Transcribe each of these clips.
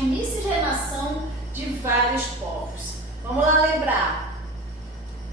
de miscigenação de vários povos. Vamos lá lembrar.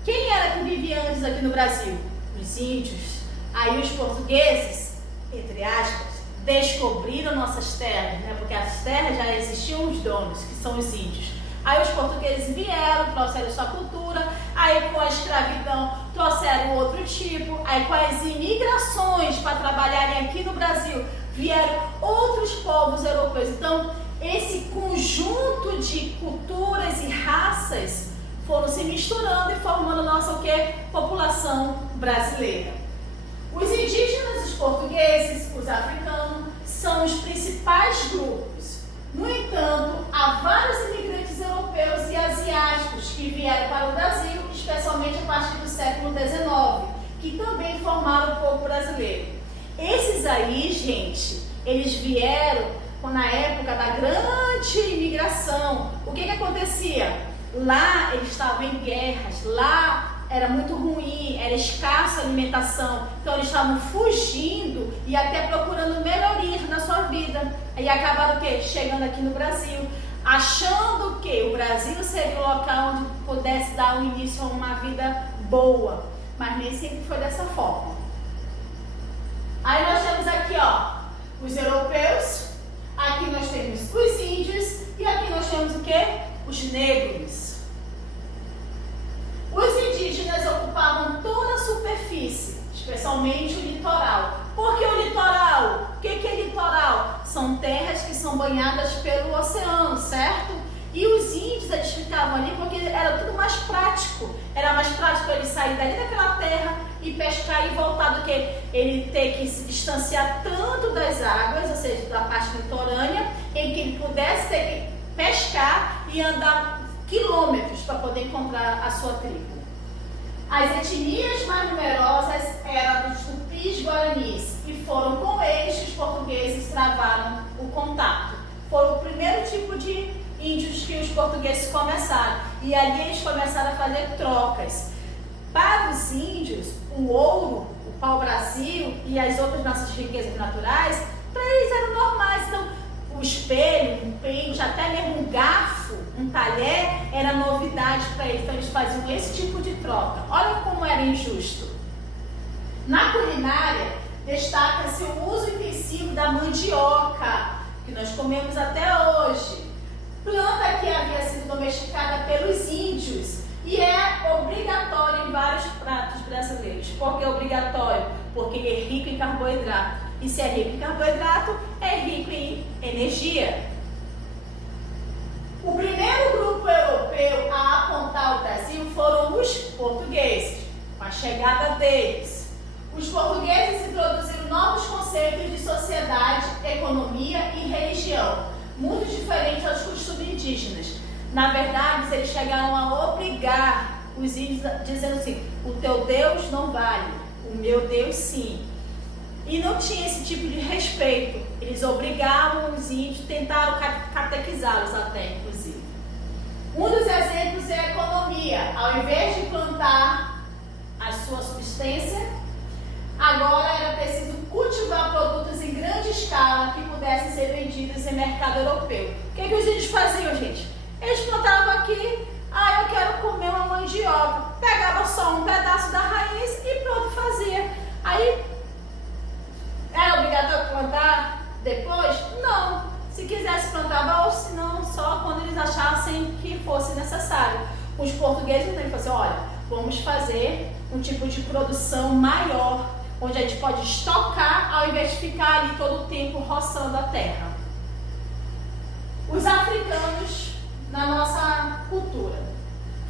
Quem era que vivia antes aqui no Brasil? Os índios. Aí os portugueses, entre aspas, descobriram nossas terras, né? Porque as terras já existiam os donos, que são os índios. Aí os portugueses vieram, trouxeram sua cultura, aí com a escravidão trouxeram outro tipo, aí com as imigrações para trabalharem aqui no Brasil, vieram outros povos europeus. Então, esse conjunto de culturas e raças foram se misturando e formando a nossa população brasileira. Os indígenas, os portugueses, os africanos são os principais grupos. No entanto, há vários imigrantes europeus e asiáticos que vieram para o Brasil, especialmente a partir do século XIX, que também formaram o povo brasileiro. Esses aí, gente, eles vieram na época da grande imigração. O que acontecia? Lá eles estavam em guerras, lá era muito ruim, era escassa a alimentação, então eles estavam fugindo e até procurando melhorias na sua vida. E acabaram o quê? Chegando aqui no Brasil, achando que o Brasil seria o local onde pudesse dar um início a uma vida boa, mas nem sempre foi dessa forma. Aí nós temos aqui, ó, os europeus, aqui nós temos os índios e aqui nós temos o quê? Os negros. Os indígenas ocupavam toda a superfície, especialmente o litoral. Por que o litoral? O que é litoral? São terras que são banhadas pelo oceano, certo? E os índios, eles ficavam ali porque era tudo mais prático. Era mais prático ele sair dali daquela terra e pescar e voltar do que ele ter que se distanciar tanto das águas, ou seja, da parte litorânea, em que ele pudesse ter que pescar e andar quilômetros para poder encontrar a sua tribo. As etnias mais numerosas eram dos tupis guaranis e foram com eles que os portugueses travaram o contato. Foi o primeiro tipo de índios que os portugueses começaram e ali eles começaram a fazer trocas. Para os índios, o ouro, o pau-brasil e as outras nossas riquezas naturais, para eles eram normais. Então, o espelho, um pente, até mesmo um garfo, um talher, era novidade para eles. Então eles faziam esse tipo de troca. Olha como era injusto. Na culinária, destaca-se o uso intensivo da mandioca, que nós comemos até hoje. Planta que havia sido domesticada pelos índios e é obrigatória em vários pratos brasileiros. Por que obrigatório? Porque ele é rico em carboidrato. E se é rico em carboidrato, é rico em energia. O primeiro grupo europeu a apontar o Brasil foram os portugueses, com a chegada deles. Os portugueses introduziram novos conceitos de sociedade, economia e religião, muito diferentes aos costumes indígenas. Na verdade, eles chegaram a obrigar os índios, dizendo assim: o teu Deus não vale, o meu Deus sim. E não tinha esse tipo de respeito. Eles obrigavam os índios, tentaram catequizá-los até, inclusive. Um dos exemplos é a economia. Ao invés de plantar a sua subsistência, agora era preciso cultivar produtos em grande escala que pudessem ser vendidos em mercado europeu. O que os índios faziam, gente? Eles plantavam aqui, eu quero comer uma mandioca. Pegava só um pedaço da raiz e pronto, fazia. Aí, era obrigatório plantar depois? Não. Se quisesse plantava, ou se não, só quando eles achassem que fosse necessário. Os portugueses então falaram assim: olha, vamos fazer um tipo de produção maior, onde a gente pode estocar ao invés de ficar ali todo o tempo roçando a terra. Os africanos, na nossa cultura,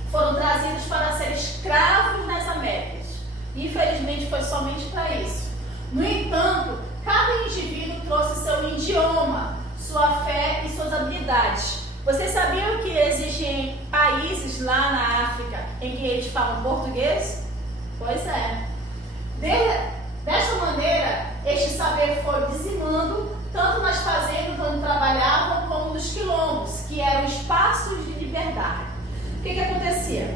foram trazidos para ser escravos nas Américas. Infelizmente foi somente para isso. No entanto, cada indivíduo trouxe seu idioma, sua fé e suas habilidades. Vocês sabiam que existem países lá na África em que eles falam português? Pois é. Desta maneira, este saber foi dizimando tanto nas fazendas onde trabalhavam como nos quilombos, que eram espaços de liberdade. O que acontecia?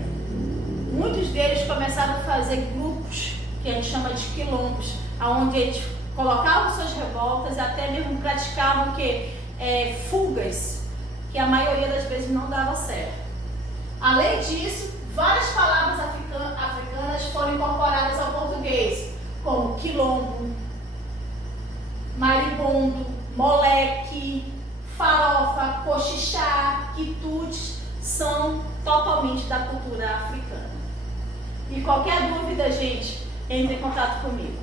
Muitos deles começaram a fazer grupos, que a gente chama de quilombos, onde eles colocavam suas revoltas, até mesmo praticavam fugas que a maioria das vezes não dava certo. Além disso, várias palavras africanas foram incorporadas ao português, como quilombo, maribondo, moleque, farofa, cochichá, quitutes, são totalmente da cultura africana. E qualquer dúvida, gente, entre em contato comigo.